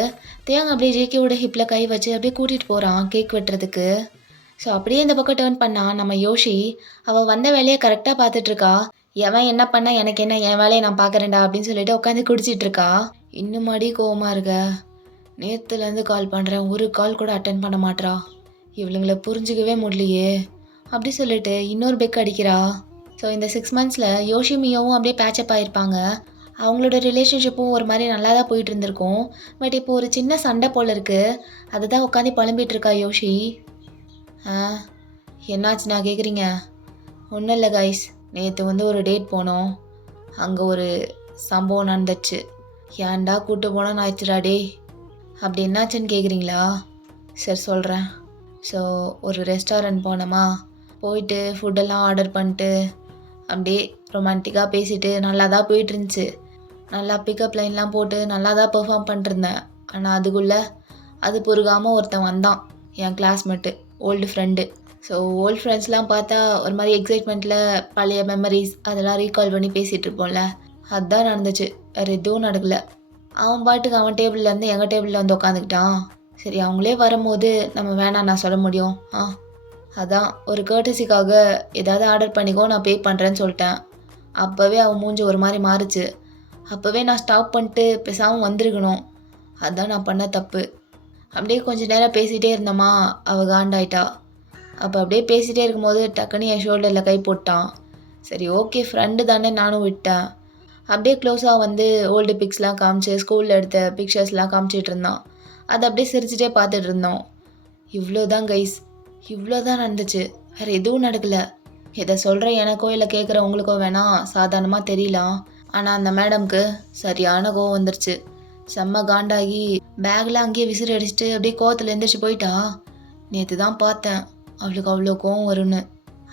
தேங்க அப்படியே ஜேகேவோட ஹிப்பில் கை வச்சு அப்படியே கூட்டிகிட்டு போகிறான் கேக் வெட்டுறதுக்கு. ஸோ அப்படியே இந்த பக்கம் டேர்ன் பண்ணால் நம்ம யோஷி அவள் வந்த வேலையை கரெக்டாக பார்த்துட்ருக்கா. எவன் என்ன பண்ணால் எனக்கு என்ன, என் வேலையை நான் பார்க்குறேன்டா அப்படின்னு சொல்லிட்டு உட்காந்து குடிச்சிட்டு இருக்கா. இன்னும் அடி கோவமாக இருக்க, நேற்றுலேருந்து கால் பண்ணுறேன், ஒரு கால் கூட அட்டன் பண்ண மாட்றா, இவளுங்களை புரிஞ்சிக்கவே முடியலையே அப்படி சொல்லிட்டு இன்னொரு பெக் அடிக்கிறா. ஸோ இந்த 6 monthஸில் யோஷி மியோவும் அப்படியே பேச்சப் ஆகிருப்பாங்க. அவங்களோட ரிலேஷன்ஷிப்பும் ஒரு மாதிரி நல்லா தான் போயிட்டு இருந்திருக்கும். பட் இப்போ ஒரு சின்ன சண்டை போல் இருக்குது, அதை தான் உட்காந்து புலம்பிகிட்டு இருக்கா யோஷி. என்னாச்சுண்ணா கேட்குறீங்க? ஒன்றும் இல்லை கைஸ், நேற்று வந்து ஒரு டேட் போனோம், அங்கே ஒரு சம்பவம் நடந்துச்சு. ஏன்டா கூப்பிட்டு போனால் ஆயிடுச்சுடா டே. அப்படி என்னாச்சுன்னு கேட்குறீங்களா? சரி சொல்கிறேன். ஸோ ஒரு ரெஸ்டாரண்ட் போனோமா, போயிட்டு ஃபுட்டெல்லாம் ஆர்டர் பண்ணிட்டு அப்படியே ரொமான்டிக்காக பேசிட்டு நல்லா தான் போயிட்டு இருந்துச்சு. நல்லா பிக்கப் லைன்லாம் போட்டு நல்லா தான் பெர்ஃபார்ம் பண்ணிருந்தேன். ஆனால் அதுக்குள்ளே அது பொறுக்காமல் ஒருத்தன் வந்தான், என் classmate, old friend. So old ஃப்ரெண்ட்ஸ்லாம் பார்த்தா ஒரு மாதிரி எக்ஸைட்மெண்ட்டில் பழைய மெமரிஸ் அதெல்லாம் ரீகால் பண்ணி பேசிகிட்டு இருப்போம்ல, அதுதான் நடந்துச்சு, வேறு எதுவும் நடக்கலை. அவன் பாட்டுக்கு அவன் டேபிள்லேருந்து எங்கள் டேபிளில் வந்து உட்காந்துக்கிட்டான். சரி அவங்களே வரும்போது நம்ம வேணாம் நான் சொல்ல முடியும். அதான் ஒரு கேர்டசிக்காக ஏதாவது ஆர்டர் பண்ணிக்கோ, நான் பே பண்ணுறேன்னு சொல்லிட்டேன். அப்போவே அவன் மூஞ்சி ஒரு மாதிரி மாறுச்சு. அப்போவே நான் ஸ்டாப் பண்ணிட்டு பேசாமல் வந்திருக்கணும், அதுதான் நான் பண்ண தப்பு. அப்படியே கொஞ்சம் நேரம் பேசிகிட்டே இருந்தோமா, அவள் காண்டாயிட்டா. அப்போ அப்படியே பேசிகிட்டே இருக்கும்போது டக்குன்னு என் ஷோல்டரில் கை போட்டான். சரி ஓகே ஃப்ரெண்டு தானே நானும் விட்டேன். அப்படியே க்ளோஸாக வந்து ஓல்டு பிக்ஸ்லாம் காமிச்சு ஸ்கூலில் எடுத்த பிக்சர்ஸ்லாம் காமிச்சிட்டு இருந்தான். அதை அப்படியே சிரிச்சிட்டே பார்த்துட்டு இருந்தோம். இவ்வளோதான் கைஸ், இவ்வளோதான் நடந்துச்சு, வேறு எதுவும் நடக்கலை. இதை சொல்கிற எனக்கோ இல்லை கேட்குற உங்களுக்கோ வேணால் சாதாரணமாக தெரியலாம், ஆனால் அந்த மேடம்க்கு சரியான கோவம் வந்துருச்சு. செம்ம காண்டாகி பேக்கில் அங்கேயே விசிறி அடிச்சுட்டு அப்படியே கோவத்தில் எந்திரிச்சு போயிட்டா. நேற்று தான் பார்த்தேன் அவளுக்கு அவ்வளோ கோவம் வரும்னு.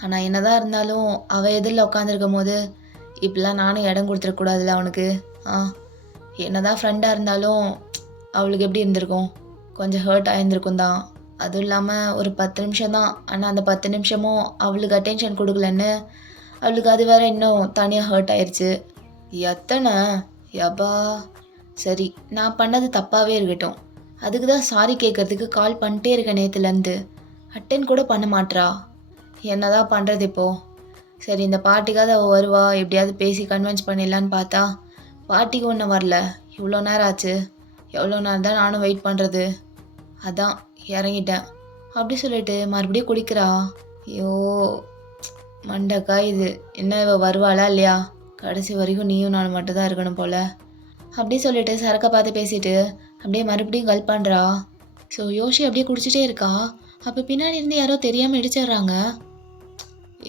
ஆனால் என்ன தான் இருந்தாலும் அவள் எதிரில் உட்காந்துருக்கும் போது இப்படிலாம் நானும் இடம் கொடுத்துருக்கூடாதுல்ல அவனுக்கு. என்ன தான் ஃப்ரெண்டாக இருந்தாலும் அவளுக்கு எப்படி இருந்திருக்கும், கொஞ்சம் ஹர்ட் ஆகியிருந்திருக்கும் தான். அதுவும் இல்லாமல் ஒரு 10 நிமிஷம் தான். ஆனால் அந்த 10 நிமிஷமும் அவளுக்கு அட்டென்ஷன் கொடுக்கலன்னு அவளுக்கு அது வேற இன்னும் தனியாக ஹர்ட் ஆயிடுச்சு. எத்தனை யப்பா. சரி, நான் பண்ணது தப்பாகவே இருக்கட்டும். அதுக்கு தான் சாரி கேட்கறதுக்கு கால் பண்ணிட்டே இருக்கேன் நேற்றுலேருந்து. அட்டென்ட் கூட பண்ண மாட்றா. என்னதான் பண்ணுறது இப்போது? சரி, இந்த பாட்டிக்காவது அவள் வருவா, எப்படியாவது பேசி கன்வின்ஸ் பண்ணிடலான்னு பார்த்தா பாட்டிக்கு ஒன்றும் வரல. இவ்வளோ நேரம் ஆச்சு. எவ்வளோ நேரம் தான் நானும் வெயிட் பண்ணுறது? அதான் இறங்கிட்டேன். அப்படி சொல்லிட்டு மறுபடியும் குடிக்கிறா. ஐயோ, மண்டக்கா இது. என்ன இவ வருவாளா இல்லையா? கடைசி வரைக்கும் நீயும் நானும் மட்டும் தான் இருக்கணும் போல. அப்படி சொல்லிட்டு சரக்கை பார்த்து பேசிட்டு அப்படியே மறுபடியும் கல் பண்ணுறா. ஸோ யோஷி அப்படியே குடிச்சிட்டே இருக்கா. அப்போ பின்னாடி இருந்து யாரோ தெரியாமல் இடிச்சிடுறாங்க.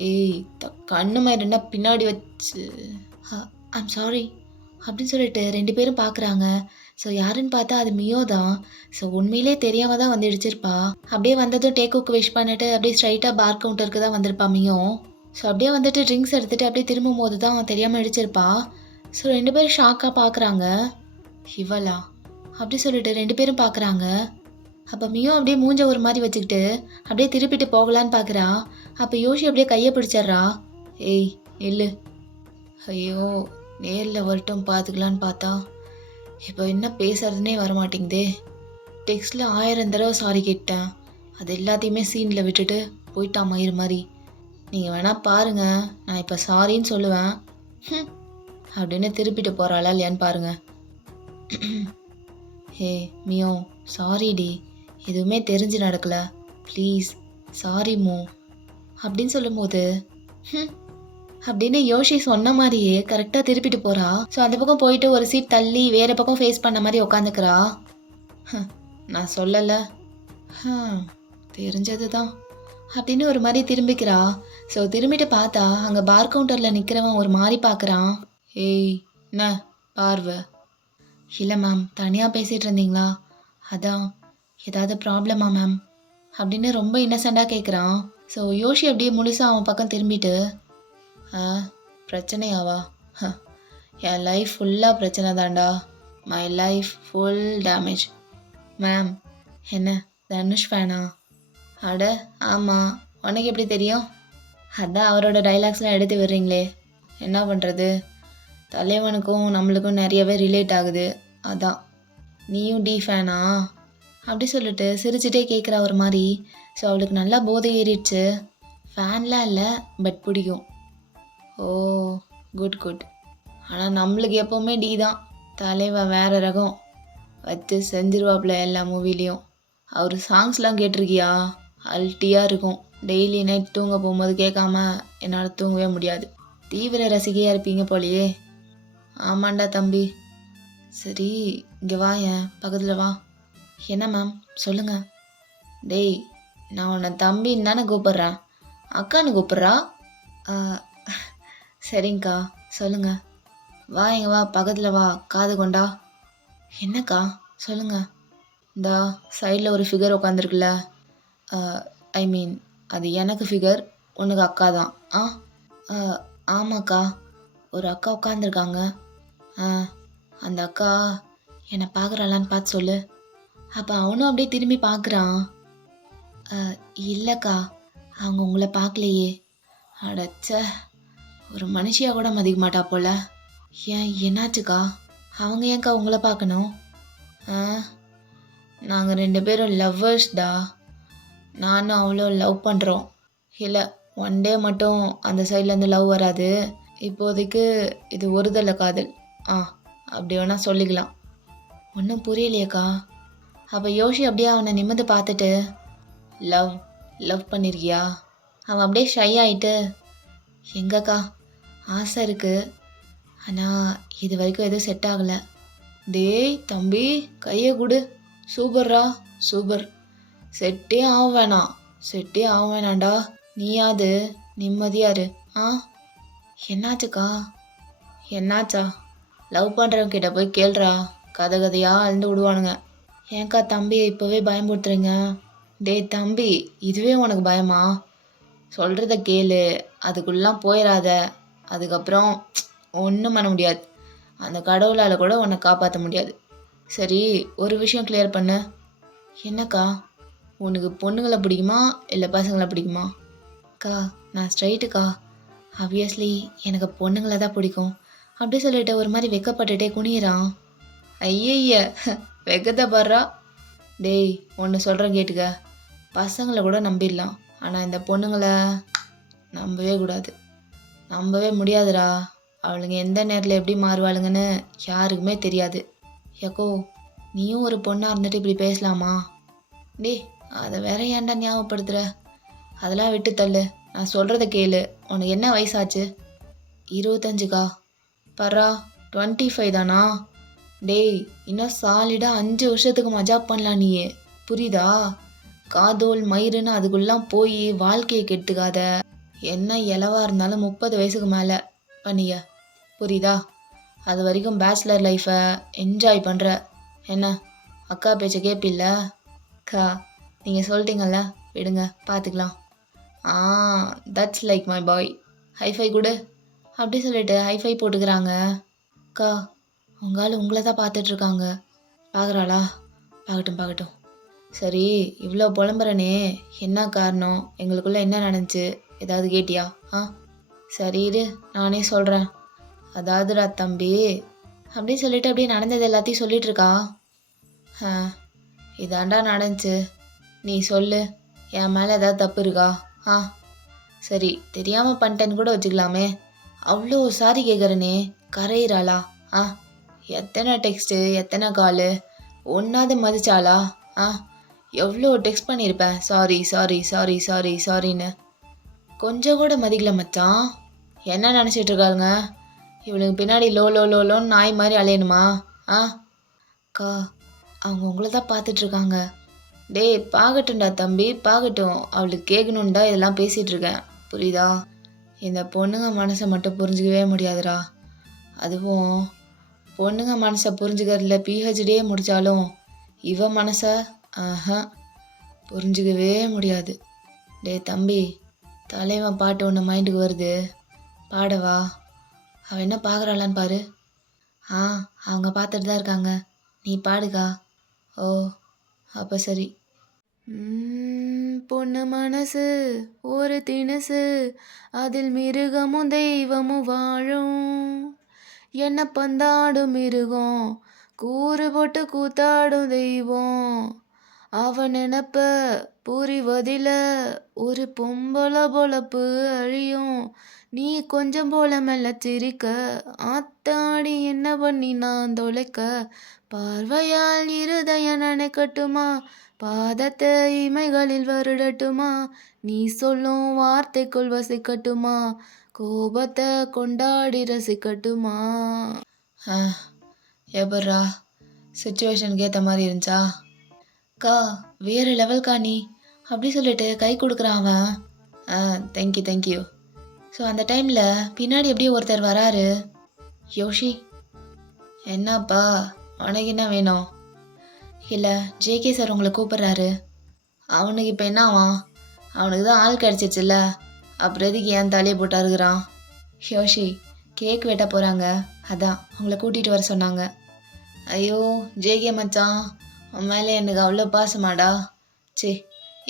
ஏய், கண்ணு மாதிரி இருந்தா பின்னாடி வச்சு ஐம் சாரி அப்படின்னு சொல்லிட்டு 2 பேரும் பார்க்குறாங்க. ஸோ யாருன்னு பார்த்தா அது மியோ தான். ஸோ உண்மையிலே தெரியாமல் தான் வந்து இடிச்சிருப்பா. அப்படியே வந்ததும் டேக்குக்கு விஷ் பண்ணிட்டு அப்படியே ஸ்ட்ரைட்டாக பார் கவுண்டருக்கு தான் வந்திருப்பா மியோ. ஸோ அப்படியே வந்துட்டு ட்ரிங்க்ஸ் எடுத்துகிட்டு அப்படியே திரும்பும் போது தான் தெரியாமல் இடிச்சிருப்பா. ஸோ 2 பேரும் ஷாக்காக பார்க்குறாங்க. இவளா அப்படி சொல்லிட்டு 2 பேரும் பார்க்குறாங்க. அப்போ மியோ அப்படியே மூஞ்ச ஒரு மாதிரி வச்சுக்கிட்டு அப்படியே திருப்பிட்டு போகலான்னு பார்க்குறா. அப்போ யோஷி அப்படியே கையை பிடிச்சிட்றா. ஏய் நில்லு. ஐயோ, நேரில் வரட்டும் பார்த்துக்கலான்னு பார்த்தா இப்போ என்ன பேசுறதுனே வரமாட்டேங்குதே. டெக்ஸ்டில் 1000 தடவை சாரி கேட்டேன். அது எல்லாத்தையுமே சீனில் விட்டுட்டு போயிட்டான் மயிறு மாதிரி. நீங்கள் வேணால் பாருங்கள், நான் இப்போ சாரின்னு சொல்லுவேன் அப்படின்னு திருப்பிட்டு போகிறாளா இல்லையான்னு பாருங்கள். ஹே மியோ, சாரிடி, எதுவுமே தெரிஞ்சு நடக்கல, ப்ளீஸ் சாரி மோ அப்படின்னு சொல்லும்போது அப்படின்னு யோஷி சொன்ன மாதிரியே கரெக்டாக திருப்பிட்டு போகிறா. ஸோ அந்த பக்கம் போயிட்டு ஒரு சீட் தள்ளி வேறு பக்கம் ஃபேஸ் பண்ண மாதிரி உட்காந்துக்கிறா. நான் சொல்லலை, தெரிஞ்சது தான் அப்படின்னு ஒரு மாதிரி திரும்பிக்கிறா. ஸோ திரும்பிட்டு பார்த்தா அங்கே பார் கவுண்டரில் நிற்கிறவன் ஒரு மாதிரி பார்க்குறான். ஏய் என்ன பார்வை? இல்லை மேம், தனியாக பேசிகிட்டு இருந்தீங்களா? அதான், ஏதாவது ப்ராப்ளமா மேம் அப்படின்னு ரொம்ப இன்னசெண்டாக கேட்குறான். ஸோ யோஷி அப்படியே முழுசாக அவன் பக்கம் திரும்பிட்டு பிரச்சனையாவா? என் லைஃப் ஃபுல்லாக பிரச்சனை தான்டா. My life full damage. Ma'am என்ன தனுஷ் ஃபேனா? அட ஆமாம், உனக்கு எப்படி தெரியும்? அதான் அவரோட டைலாக்ஸ்லாம் எடுத்து விடுறீங்களே, என்ன பண்ணுறது, தலைவனுக்கும் நம்மளுக்கும் நிறையவே ரிலேட் ஆகுது, அதான். நீயும் டி ஃபேனா அப்படி சொல்லிட்டு சிரிச்சுட்டே கேட்குறா ஒரு மாதிரி. ஸோ அவளுக்கு நல்லா போதை ஏறிடுச்சு. ஃபேன்லாம் இல்லை, பட் பிடிக்கும். ஓ குட் குட். ஆனால் நம்மளுக்கு எப்போவுமே டி தான். தலைவன் வேறு ரகம், வச்சு செஞ்சிருவாப்புல எல்லா மூவிலையும். அவர் சாங்ஸ்லாம் கேட்டிருக்கியா? அல்ட்டியாக இருக்கும். டெய்லி நைட் தூங்க போகும்போது கேட்காம என்னால் தூங்கவே முடியாது. தீவிர ரசிகையாக இருப்பீங்க போலையே. ஆமாண்டா தம்பி. சரி, இங்கே வா, என் பக்கத்தில் வா. என்ன மேம் சொல்லுங்கள். டேய், நான் உன்னை தம்பின்னு தானே கூப்பிட்றேன், அக்கான்னு கூப்பிட்றா? சரிங்கக்கா, சொல்லுங்கள். வா, எங்க வா, பக்கத்தில் வா, காது கொண்டா. என்னக்கா சொல்லுங்கள். இந்தா சைடில் ஒரு ஃபிகர் உட்காந்துருக்குல்ல, ஐ மீன் அது எனக்கு ஃபிகர், உனக்கு அக்கா தான். ஆமாக்கா, ஒரு அக்கா உட்காந்துருக்காங்க. அந்த அக்கா என்னை பார்க்குறாளான்னு பார்த்து சொல்லு. அப்போ அவனும் அப்படியே திரும்பி பார்க்குறான். இல்லைக்கா, அவங்க உங்களை பார்க்கலையே. அடச்ச, ஒரு மனுஷியாக கூட மதிக்க மாட்டா போல. ஏன் என்னாச்சுக்கா? அவங்க ஏன்க்கா உங்களை பார்க்கணும்? நாங்கள் 2 பேரும் லவ்வர்ஸ்டா. நானும் அவ்வளோ லவ் பண்ணுறோம். இல்லை, ஒன் டே மட்டும் அந்த சைட்லேருந்து லவ் வராது. இப்போதைக்கு இது ஒருதலை காதல். அப்படி வேணால் சொல்லிக்கலாம். ஒன்றும் புரியலையேக்கா. அப்போ யோஷி அப்படியே அவனை நிமிர்ந்து பார்த்துட்டு, லவ் பண்ணியிருக்கியா? அவன் அப்படியே ஷை ஆகிட்டு, எங்கக்கா ஆசை இருக்குது, ஆனால் இது வரைக்கும் எதுவும் செட் ஆகலை. டேய் தம்பி, கையை கொடு. சூப்பர்ரா, சூப்பர். செட்டே ஆக வேணாண்டா. நீயாது நிம்மதியாரு. என்னாச்சுக்கா? என்னாச்சா? லவ் பண்ணுறவங்க கிட்ட போய் கேள்றா, கதையாக அழுந்து விடுவானுங்க. ஏன்க்கா தம்பியை இப்போவே பயம்படுத்துறீங்க? டேய் தம்பி, இதுவே உனக்கு பயமா? சொல்கிறத கேளு, அதுக்குள்ளலாம் போயிடாத. அதுக்கப்புறம் ஒன்றும் பண்ண முடியாது. அந்த கடவுளால் கூட உன்னை காப்பாற்ற முடியாது. சரி, ஒரு விஷயம் கிளியர் பண்ணு. என்னக்கா? உனக்கு பொண்ணுங்களை பிடிக்குமா இல்லை பசங்களை பிடிக்குமா? அக்கா நான் ஸ்ட்ரைட்டுக்கா. ஆப்வியஸ்லி எனக்கு பொண்ணுங்களை தான் பிடிக்கும் அப்படி சொல்லிட்டு ஒரு மாதிரி வெக்கப்பட்டுட்டே குனியிறான். ஐயய்ய வெக்கத்தை பாடுறா. டேய் ஒன்று சொல்கிறேன் கேட்டுக்க. பசங்களை கூட நம்பிடலாம், ஆனால் இந்த பொண்ணுங்களை நம்பவே கூடாது. நம்பவே முடியாதுடா. அவளுங்க எந்த நேரத்தில் எப்படி மாறுவாளுங்கன்னு யாருக்குமே தெரியாது. ஏக்கோ நீயும் ஒரு பொண்ணாக இருந்துட்டு இப்படி பேசலாமா? டேய் அதை வேற ஏன்டா ஞாபகப்படுத்துகிற? அதெல்லாம் விட்டு தள்ளு, நான் சொல்கிறத கேளு. உனக்கு என்ன வயசாச்சு? 25கா. பரா 25 தானா? டேய் இன்னும் சாலிடாக 5 வருஷத்துக்கு மஜாப் பண்ணலாம் நீயே, புரியுதா? காதோல் மயிருன்னு அதுக்குள்ளலாம் போய் வாழ்க்கையை கெடுத்துக்காத. என்ன இலவா இருந்தாலும் 30 வயசுக்கு மேலே பண்ணிய, புரியுதா? அது வரைக்கும் பேச்சுலர் லைஃப்பை என்ஜாய் பண்ணுற. என்ன அக்கா பேச்சை கேட்பில்ல? அக்கா நீங்கள் சொல்லிட்டீங்கல்ல, விடுங்க பார்த்துக்கலாம். Ah that's like my boy. High five கொடு அப்படி சொல்லிட்டு ஹைஃபை போட்டுக்கிறாங்க. அக்கா உங்கால் உங்களை தான் பார்த்துட்ருக்காங்க. பார்க்குறாளா? பார்க்கட்டும் பார்க்கட்டும். சரி இவ்வளோ புலம்புறனே, என்ன காரணம்? எங்களுக்குள்ளே என்ன நடந்துச்சு? ஏதாவது கேட்டியா? சரி இரு நானே சொல்கிறேன். அதாவதுடா தம்பி அப்படின்னு சொல்லிட்டு அப்படியே நடந்தது எல்லாத்தையும் சொல்லிகிட்ருக்கா. இதாண்டா நடந்துச்சு, நீ சொல்லு, என் மேலே ஏதாவது தப்பு இருக்கா? சரி தெரியாமல் பண்ணிட்டேன்னு கூட வச்சுக்கலாமே, அவ்வளோ சாரி கேட்குறனே கரையிறாளா? எத்தனை டெக்ஸ்ட்டு எத்தனை காலு, ஒன்றாவது மதிச்சாளா? எவ்வளோ டெக்ஸ்ட் பண்ணியிருப்பேன், சாரி சாரி சாரி சாரி சாரின்னு. கொஞ்சம் கூட மதிக்கல மச்சான். என்ன நினச்சிட்டு இருக்காங்க? இவளுக்கு பின்னாடி லோ லோ லோ லோன்னு நாய் மாதிரி அலையணுமா? அக்கா அவங்க உங்களை தான் பார்த்துட்ருக்காங்க. டேய் பார்க்கட்டும்டா தம்பி பார்க்கட்டும், அவளுக்கு கேட்கணுன்டா இதெல்லாம் பேசிகிட்டு இருக்கேன், புரியுதா? இந்த பொண்ணுங்க மனசை மட்டும் புரிஞ்சிக்கவே முடியாதுடா. அதுவும் பொண்ணுங்க மனசை புரிஞ்சுக்கிறதுல பிஹெச்டியே முடித்தாலும் இவ மனசை புரிஞ்சிக்கவே முடியாது. டேய் தம்பி தலைவன் பாட்டு ஒன்று மைண்டுக்கு வருது, பாடவா? அவள் என்ன பார்க்குறாளான்னு பாரு. அவங்க பார்த்துட்டு தான் இருக்காங்க, நீ பாடுக்கா. ஓ அப்போ சரி. பொண்ணு மனசு ஒரு தினசு, அதில் மிருகமும் தெய்வமும் வாழும். என்ன பந்தாடும் மிருகம், கூறு போட்டு கூத்தாடும் தெய்வம். அவன் நினப்ப புரிவதில ஒரு பொம்பளை பொழப்பு அழியும். நீ கொஞ்சம் போல மெல்ல சிரிக்க, ஆத்தாடி என்ன பண்ணி நான் தொலைக்க. பார்வையால் இருதய நினைக்கட்டுமா, பாதத்தை இமைகளில் வருடட்டுமா. நீ சொல்லும் வார்த்தைக்குள் வசிக்கட்டுமா, கோபத்தை கொண்டாடி ரசிக்கட்டுமா. எப்பட்றா சுச்சுவேஷனுக்கு ஏற்ற மாதிரி இருந்துச்சா? அக்கா வேறு லெவல்க்கா நீ அப்படி சொல்லிட்டு கை கொடுக்குறான் அவன். Thank you thank you. ஸோ அந்த டைமில் பின்னாடி எப்படியும் ஒருத்தர் வராரு. யோஷி என்னப்பா உனக்கு என்ன வேணும்? இல்லை ஜேகே சார் உங்களை கூப்பிட்றாரு. அவனுக்கு இப்போ என்னவான்? அவனுக்கு தான் ஆள் கிடச்சிச்சுல்ல, அப்புறம் எதுக்கு ஏன் தலையை போட்டாருக்குறான்? யோஷி கேக் வெட்ட போகிறாங்க, அதான் அவங்கள கூட்டிகிட்டு வர சொன்னாங்க. ஐயோ ஜேகே மச்சான் உன் மேலே எனக்கு அவ்வளோ பாசமாடா.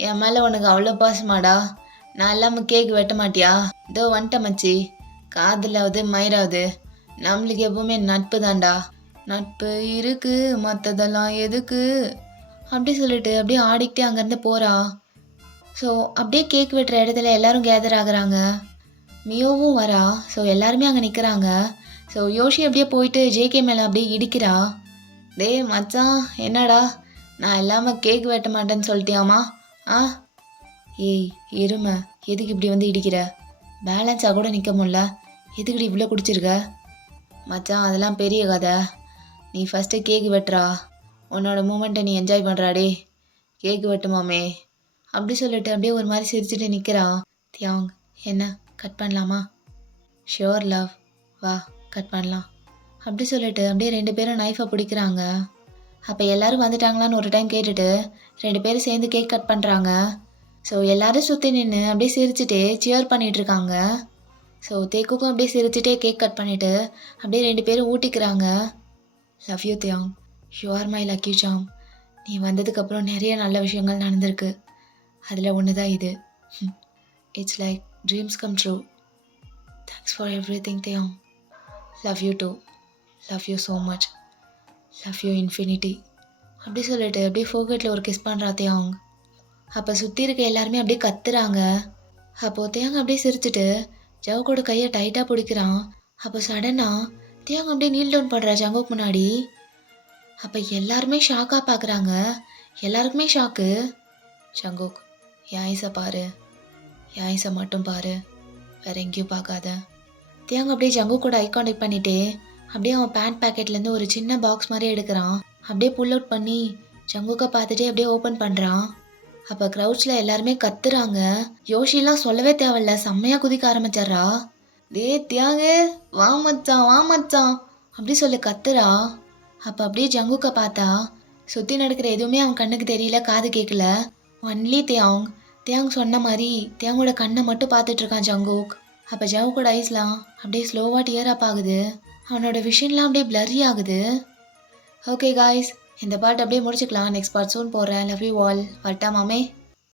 என் மேலே உனக்கு அவ்வளோ பாசமாடா. நான் இல்லாமல் கேக் வெட்ட மாட்டியா? இதோ வந்துட்ட மச்சி. காதலாவது மயிராவது நம்மளுக்கு எப்பவுமே நட்பு தான்டா. நட்பு இருக்கு மற்றதெல்லாம் எதுக்கு அப்படி சொல்லிட்டு அப்படியே ஆடிக்கிட்டே அங்கேருந்து போகிறா. ஸோ அப்படியே கேக் வெட்டுற இடத்துல எல்லாரும் கேதர் ஆகுறாங்க. மியோவும் வரா. ஸோ எல்லாருமே அங்கே நிற்கிறாங்க. ஸோ யோஷி அப்படியே போயிட்டு ஜேகே மேலே அப்படியே இடிக்கிறா. டேய் மச்சான் என்னடா நான் இல்லாமல் கேக் வெட்ட மாட்டேன்னு சொல்லிட்டியாமா? ஏய் எருமை எதுக்கு இப்படி வந்து இடிக்கிற? பேலன்ஸாக கூட நிற்க முடியல, எதுக்குடி இவ்வளோ குடிச்சிருக்க? மச்சான் அதெல்லாம் பெரிய கதை. நீ ஃபஸ்ட்டு கேக்கு வெட்டுறா, உன்னோட மூமெண்ட்டை நீ என்ஜாய் பண்ணுறாடே. கேக்கு வெட்டுமாமே அப்படி சொல்லிட்டு அப்படியே ஒரு மாதிரி சிரிச்சுட்டு நிற்கிறா. தியாங் என்ன கட் பண்ணலாமா? ஷியோர் லவ், வா கட் பண்ணலாம் அப்படி சொல்லிட்டு அப்படியே 2 பேரும் நைஃபை பிடிக்கிறாங்க. அப்போ எல்லோரும் வந்துட்டாங்களான்னு ஒரு டைம் கேட்டுட்டு 2 பேரும் சேர்ந்து கேக் கட் பண்ணுறாங்க. ஸோ எல்லோரும் சுற்றி நின்று அப்படியே சிரிச்சுட்டே சியர் பண்ணிகிட்ருக்காங்க. ஸோ தேக்குக்கும் அப்படியே சிரிச்சுட்டே கேக் கட் பண்ணிவிட்டு அப்படியே 2 பேரும் ஊட்டிக்கிறாங்க. Love you Taehyung, you are my lucky charm. நீ வந்ததுக்கப்புறம் நிறைய நல்ல விஷயங்கள் நடந்திருக்கு. அதில் ஒன்று தான் இது. It's like dreams come true. Thanks for everything Taehyung. Love you too. Love you so much. Love you infinity. அப்படி சொல்லிட்டு அப்படியே ஃபோகட்டில் ஒரு கிஸ் பண்ணுறா தேயாங். அப்போ சுற்றி இருக்க எல்லாருமே அப்படியே கத்துறாங்க. அப்போது தேயாங் அப்படியே சிரிச்சிட்டு ஜவுக்கோட கையை டைட்டாக பிடிக்கிறான். அப்போ சடனாக தேயாங் அப்படியே நீல் டவுன் பண்ணுறா ஜங்குக்கு முன்னாடி. அப்போ எல்லாருமே ஷாக்காக பார்க்குறாங்க. எல்லாருக்குமே ஷாக்கு. ஜங்குக், என் ஐஸை பாரு, என் ஐஸை மட்டும் பாரு, வேற எங்கேயும் பார்க்காத. தேயாங் அப்படியே ஜங்குக்கோட ஐ கான்டெக்ட் பண்ணிட்டு அப்படியே அவன் பேண்ட் பேக்கெட்லேருந்து ஒரு சின்ன பாக்ஸ் மாதிரி எடுக்கிறான். அப்படியே புல் அவுட் பண்ணி ஜங்குக்கை பார்த்துட்டே அப்படியே ஓப்பன் பண்ணுறான். அப்போ க்ரௌட்ஸில் எல்லாருமே கத்துறாங்க. யோஷிலாம் சொல்லவே தேவையில்ல, செம்மையாக குதிக்க ஆரம்பிச்சிட்றா. டே தியாகு, வா மச்சான் வா மச்சான் அப்படி சொல்லி கத்துறா. அப்போ அப்படியே ஜங்குக்கை பார்த்தா சுற்றி நடக்கிற எதுவுமே அவன் கண்ணுக்கு தெரியல, காது கேட்கல. ஒன்லி தேயாங். தேயாங் சொன்ன மாதிரி தேயாங்கோட கண்ணை மட்டும் பார்த்துட்டு இருக்கான் ஜங்குக். அப்போ ஜங்குக்கோட ஐஸ்லாம் அப்படியே ஸ்லோவாக டியர் அப் ஆகுது. அவனோட விஷன்லாம் அப்படியே பிளரி ஆகுது. ஓகே காய்ஸ், இந்த பார்ட் அப்படியே முடிச்சுக்கலாம். நெக்ஸ்ட் பார்ட் சூன் போடுறேன். Love you all. வரட்டா மாமே.